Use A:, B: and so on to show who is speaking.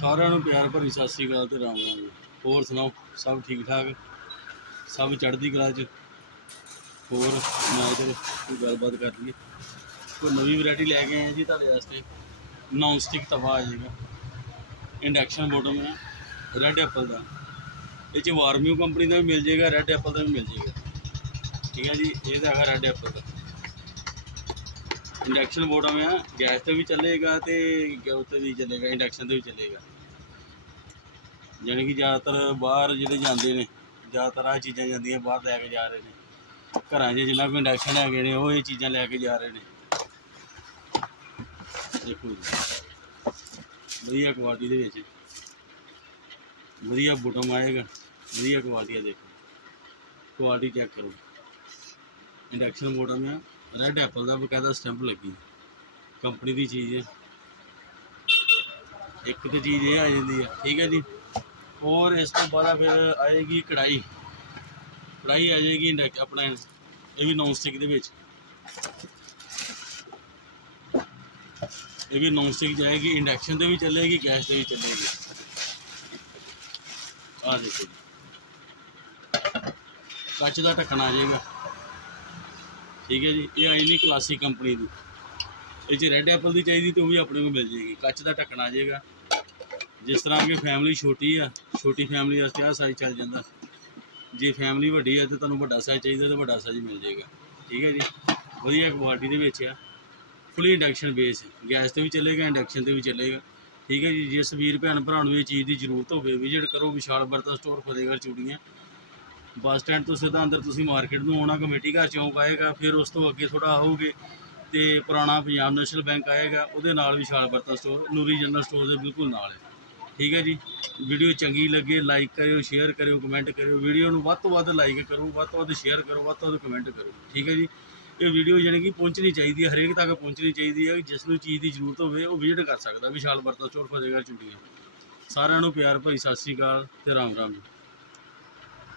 A: ਸਾਰਿਆਂ ਨੂੰ ਪਿਆਰ ਭਰੀ ਸਤਿ ਸ੍ਰੀ ਅਕਾਲ ਤੇ ਰਾਮ ਰਾਮ। ਜੀ ਹੋਰ ਸੁਣਾਓ, ਸਭ ਠੀਕ ਠਾਕ? ਸਭ ਚੜ੍ਹਦੀ ਕਲਾ 'ਚ? ਹੋਰ, ਮੈਂ ਤੇ ਕੋਈ ਗੱਲਬਾਤ ਕਰ ਲਈਏ। ਕੋਈ ਨਵੀਂ ਵੈਰਾਈਟੀ ਲੈ ਕੇ ਆਏ ਜੀ ਤੁਹਾਡੇ ਵਾਸਤੇ? ਨੌਨ ਸਟਿਕ ਤਵਾ ਆ ਜਾਏਗਾ ਇੰਡਕਸ਼ਨ ਬੋਟਮ ਹੈ ਰੈੱਡ ਐਪਲ ਦਾ। ਇਹ 'ਚ ਵਾਰਮਿਊ ਕੰਪਨੀ ਦਾ ਵੀ ਮਿਲ ਜਾਏਗਾ ਰੈੱਡ ਐਪਲ ਦਾ ਵੀ ਮਿਲ ਜਾਏਗਾ ਠੀਕ ਹੈ ਜੀ, ਇਹ ਤਾਂ ਹੈਗਾ ਰੈੱਡ ਐਪਲ ਦਾ। ਇੰਡਕਸ਼ਨ ਬੋਟਮ ਆ, ਗੈਸ ਤੇ ਵੀ ਚੱਲੇਗਾ ਤੇ ਉਹ ਤੇ ਵੀ ਚੱਲੇਗਾ, ਇੰਡਕਸ਼ਨ ਤੇ ਵੀ ਚੱਲੇਗਾ। ਜਾਣੀ ਕਿ ਜ਼ਿਆਦਾਤਰ ਬਾਹਰ ਜਿਹੜੇ ਜਾਂਦੇ ਨੇ, ਜ਼ਿਆਦਾਤਰ ਆ ਚੀਜ਼ਾਂ ਜਾਂਦੀਆਂ ਬਾਹਰ ਲੈ ਕੇ ਜਾ ਰਹੇ ਨੇ। ਘਰਾਂ 'ਚ ਜਿੰਨਾ ਕੋਈ ਇੰਡਕਸ਼ਨ ਹੈਗੇ ਨੇ, ਉਹ ਇਹ ਚੀਜ਼ਾਂ ਲੈ ਕੇ ਜਾ ਰਹੇ ਨੇ। ਦੇਖੋ ਜੀ। ਵਧੀਆ ਕੁਆਲਿਟੀ ਦੇ ਵਿੱਚ। ਵਧੀਆ ਬੋਟਮ ਆਏਗਾ, ਵਧੀਆ ਕੁਆਲਿਟੀ ਆ ਦੇਖੋ। ਕੁਆਲਿਟੀ ਚੈੱਕ ਕਰੋ। ਇੰਡਕਸ਼ਨ ਬੋਟਮ ਆ ਰੈੱਡ ਐਪਲ ਦਾ ਬਕਾਇਦਾ ਸਟੈਂਪ ਲੱਗੀ। ਕੰਪਨੀ ਦੀ ਚੀਜ਼ ਹੈ। ਇੱਕ ਤੇ ਚੀਜ਼ ਇਹ ਆ ਜਾਂਦੀ ਹੈ। ਠੀਕ ਹੈ ਜੀ। ਔਰ ਇਸ ਤੋਂ ਬਾਅਦ ਫਿਰ ਆਏਗੀ ਕੜਾਈ ਕੜਾਈ ਆ ਜਾਏਗੀ ਇੰਡਕ ਆਪਣਾ ਇਹ ਵੀ ਨੌਨ ਸਟਿਕ ਦੇ ਵਿੱਚ। ਇਹ ਵੀ ਨੌਨ ਸਟਿਕ ਜਾਏਗੀ ਇੰਡਕਸ਼ਨ ਤੇ ਵੀ ਚੱਲੇਗੀ ਗੈਸ ਤੇ ਵੀ ਚੱਲੇਗੀ। ਆ ਦੇਖੋ ਕੱਚ ਦਾ ਢੱਕਣ ਆ ਜਾਏਗਾ। ਠੀਕ ਹੈ ਜੀ, ਇਹ ਆਈ ਨਹੀਂ ਕਲਾਸਿਕ ਕੰਪਨੀ ਦੀ। ਇਹ 'ਚ ਰੈੱਡ ਐਪਲ ਦੀ ਚਾਹੀਦੀ ਤੇ ਉਹ ਵੀ ਆਪਣੇ ਕੋਲ ਮਿਲ ਜਾਏਗੀ। ਕੱਚ ਦਾ ਢੱਕਣ ਆ ਜਾਏਗਾ। ਜਿਸ ਤਰ੍ਹਾਂ ਕਿ ਫੈਮਿਲੀ ਛੋਟੀ ਆ, ਛੋਟੀ ਫੈਮਿਲੀ ਵਾਸਤੇ ਆਹ ਸਾਈਜ਼ ਚੱਲ ਜਾਂਦਾ। ਜੇ ਫੈਮਿਲੀ ਵੱਡੀ ਆ ਤੇ ਤੁਹਾਨੂੰ ਵੱਡਾ ਸਾਈਜ਼ ਚਾਹੀਦਾ ਤਾਂ ਵੱਡਾ ਸਾਈਜ਼ ਮਿਲ ਜਾਏਗਾ। ਠੀਕ ਹੈ ਜੀ, ਵਧੀਆ ਕੁਆਲਿਟੀ ਦੇ ਵਿੱਚ ਆ। ਫੁੱਲੀ ਇੰਡਕਸ਼ਨ ਬੇਸ ਗੈਸ ਤੇ ਵੀ ਚੱਲੇਗਾ ਇੰਡਕਸ਼ਨ ਤੇ ਵੀ ਚੱਲੇਗਾ। ਠੀਕ ਹੈ ਜੀ, ਜਿਸ ਵੀਰ ਭੈਣ ਭਰਾ ਨੂੰ ਇਹ ਚੀਜ਼ ਦੀ ਜ਼ਰੂਰਤ ਹੋਵੇ ਵਿਜ਼ਿਟ ਕਰੋ, ਵਿਸ਼ਾਲ ਬਰਤਨ store Fatehgarh Churian. Bus stand ਤੋਂ ਸਿੱਧਾ ਅੰਦਰ ਤੁਸੀਂ ਮਾਰਕੀਟ ਨੂੰ ਆਉਣਾ, ਕਮੇਟੀ ਘਰ ਚੌਂਕ ਆਏਗਾ, ਫਿਰ ਉਸ ਤੋਂ ਅੱਗੇ ਥੋੜਾ ਆਓਗੇ ਤੇ ਪੁਰਾਣਾ ਪੰਜਾਬ ਨੈਸ਼ਨਲ ਬੈਂਕ ਆਏਗਾ, ਉਹਦੇ ਨਾਲ ਵਿਸ਼ਾਲ ਬਰਤਨ ਸਟੋਰ ਨੂਰੀ ਜਨਰਲ ਸਟੋਰ ਦੇ ਬਿਲਕੁਲ ਨਾਲ ਹੈ। ਠੀਕ ਹੈ ਜੀ? ਵੀਡੀਓ ਚੰਗੀ ਲੱਗੇ ਲਾਈਕ ਕਰਿਓ ਸ਼ੇਅਰ ਕਰਿਓ ਕਮੈਂਟ ਕਰਿਓ, ਵੀਡੀਓ ਨੂੰ ਵੱਧ ਤੋਂ ਵੱਧ ਲਾਈਕ ਕਰੋ, ਵੱਧ ਤੋਂ ਵੱਧ ਸ਼ੇਅਰ ਕਰੋ, ਵੱਧ ਤੋਂ ਵੱਧ ਕਮੈਂਟ ਕਰੋ। ਠੀਕ ਹੈ ਜੀ? ਇਹ ਵੀਡੀਓ ਜਾਣੀ ਕਿ ਪਹੁੰਚਣੀ ਚਾਹੀਦੀ ਹੈ, ਹਰੇਕ ਤੱਕ ਪਹੁੰਚਣੀ ਚਾਹੀਦੀ ਹੈ, ਜਿਸ ਨੂੰ ਚੀਜ਼ ਦੀ ਜ਼ਰੂਰਤ ਹੋਵੇ, ਉਹ ਵਿਜ਼ਿਟ ਕਰ ਸਕਦਾ, ਵਿਸ਼ਾਲ ਬਰਤਨ ਸਟੋਰ ਫਤਿਹਗੜ੍ਹ ਚੂੜੀਆਂ ਸਾਰਿਆਂ ਨੂੰ ਪਿਆਰ ਭਰੀ ਸਤਿ ਸ਼੍ਰੀ ਅਕਾਲ ਤੇ ਰਾਮ ਰਾਮ ਜੀ।